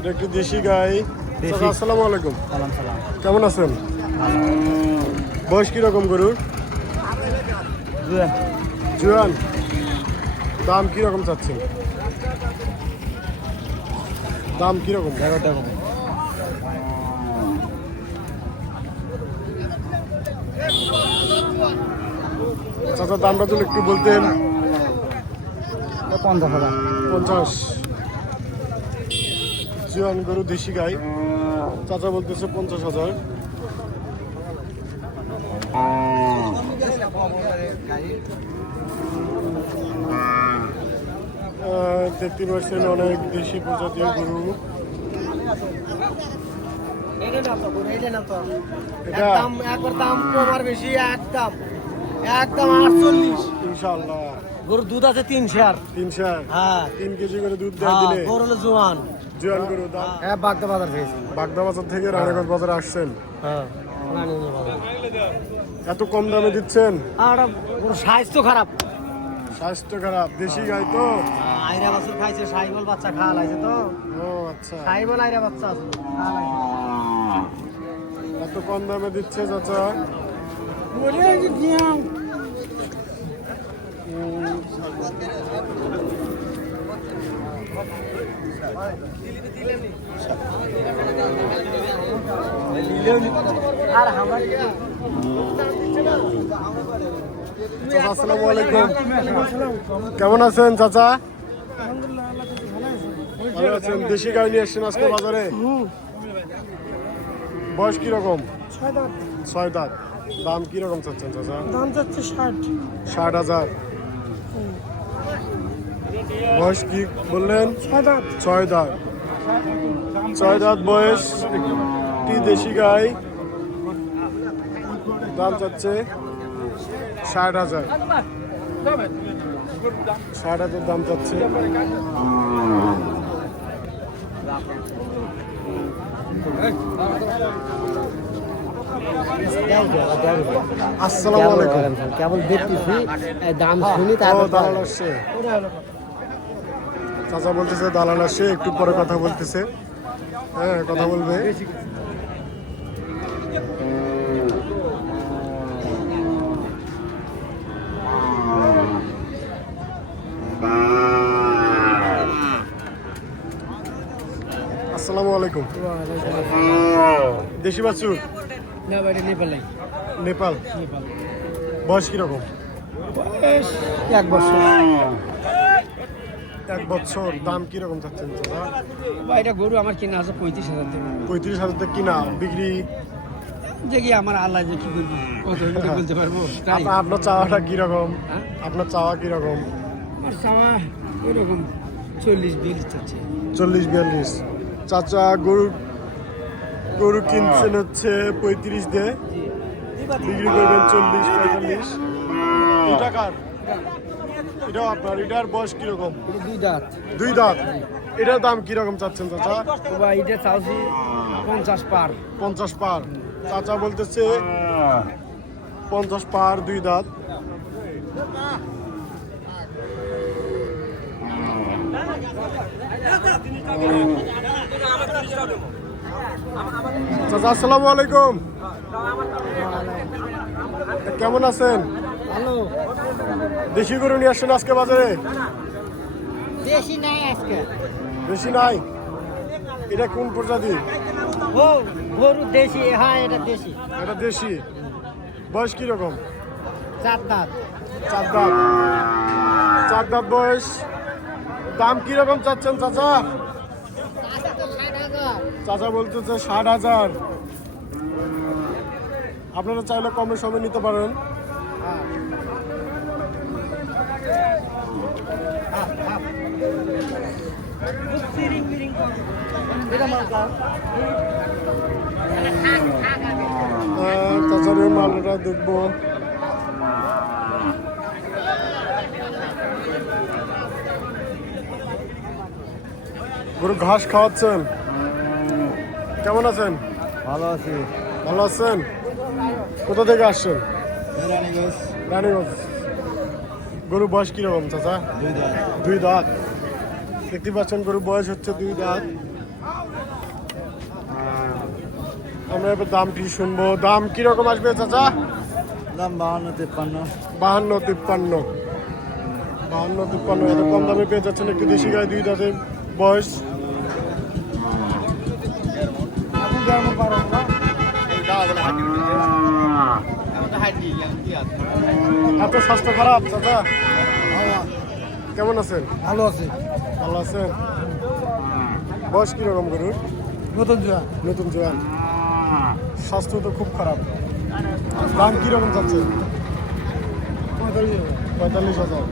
এটা একটি দেশি গাই। চাচা আসসালামু আলাইকুম। কেমন আছেন? বয়স কিরকম গরুর? জুয়ান। দাম কিরকম চাচ্ছেন? দাম কিরকম? চাচা দামটা যদি একটু বলতেন। 50,000। জুয়ান গরু দেশি গাই, চাচা বলতেছে 50,000। 33% অনেক দেশি প্রজাতির গরু। ইনশাআল্লাহ গরুর দুধ আছে 3 শেয়ার। 3 শেয়ার। হ্যাঁ 3 কেজি করে দুধ দেয় দিলে। গরু হলো জোয়ান গরু দাম। হ্যাঁ বাগদা বাজার পেয়েছি। বাগদা বাজার থেকে রানীগঞ্জ বাজারে আসছেন। হ্যাঁ এত কম দামে দিচ্ছেন? আর গরুর স্বাস্থ্য খারাপ। স্বাস্থ্য খারাপ, দেশি গাই তো। আইরা বাছুর খাইছে, সাইবল বাচ্চা খাওয়া লাগছে তো। ও আচ্ছা, সাইবল আইরা বাচ্চা আছে এত কম দামে দিচ্ছে চাচা? আসসালামু আলাইকুম। কেমন আছেন চাচা? ভালো আছেন। দেশি গাই নিয়ে এসছেন আজকে বাজারে? বয়স কিরকম? 6 দাঁত। দাম কিরকম চাচ্ছেন চাচা? দাম যাচ্ছে 60,000। বয়স কি বললেন? 6 দাঁত। 6 দাঁত। 6 দাঁত বয়স একটি দেশি গাই, দাম চাচ্ছে 60,000। 60,000 দাম চাচ্ছে। আসসালামু আলাইকুম। কেবল দেখতেছি দাম শুনি দালাল আসছে। চাচা বলতেছে দালাল আসছে, একটু পরে কথা বলতেছে। হ্যাঁ কথা বলবে। আসসালামু আলাইকুম। দেশি বাছুর? নেপাল। বয়স কিরকম? 1 বছর। 1 বছর। দাম কিরকম চাচ্ছেন দাদা? এটা গরু আমার কিনা আছে 35,000 টাকা। 35,000 টাকা কিনা, বিক্রি? দেখি আমার আল্লাহ যে কি করবো, কত বলতে পারবো। আপনার চাওয়াটা কিরকম? আপনার চাওয়া কিরকম? আমার চাওয়া এরকম 40-42 চাচ্ছে। 40-42। চাচা গরু কিনছেন হচ্ছে 35 দিয়ে, বিক্রি করবেন 40-45। এটা কার? এটাও আপনার? এটার বয়স কিরকম? 2 দাঁত। 2 দাঁত। এটার দাম কিরকম চাচ্ছেন চাচা? এটা চাচ্ছি 50 পার। 50 পার। চাচা বলতেছে 50 পার, 2 দাঁত। চাচা আসসালামু আলাইকুম। কেমন আছেন? ভালো। দেশি গরু নিয়ে আসছেন আজকে বাজারে? বেশি নাই আজকে। বেশি নাই? এটা কোন প্রজাতি? ও গরু দেশি। হ্যাঁ এটা দেশি। এটা দেশি। বয়স কিরকম? 4 দাঁত। 4 দাঁত। 4 দাঁত বয়স। দাম কিরকম চাচ্ছেন চাচা? চাচা বলতেছে 60,000। আপনারা চাইলে কমে সময় নিতে পারেন। চাচার মালটা দেখবো। গরু ঘাস খাওয়াচ্ছেন? কেমন আছেন? ভালো আছি। ভালো আছেন? কোথা থেকে আসছেন? রানীগঞ্জ। গরু বয়স কিরকম চাচা? 2 দাঁত। দেখতে পাচ্ছেন গরু বয়স হচ্ছে 2 দাঁত। আমরা এবার দামটি শুনবো। দাম কিরকম আসবে চাচা? দাম 52-53। 52-53। 52-53 এত কম দামে পেয়ে যাচ্ছেন একটি দেশি গায়ে, 2 দাঁতের বয়স। এত স্বাস্থ্য খারাপ চাচা? কেমন আছেন? ভালো আছে। ভালো আছেন। বয়স কিরকম গরুর? নতুন জোয়া। নতুন জোয়ান। স্বাস্থ্য তো খুব খারাপ। দাম কিরকম যাচ্ছে? 45,000।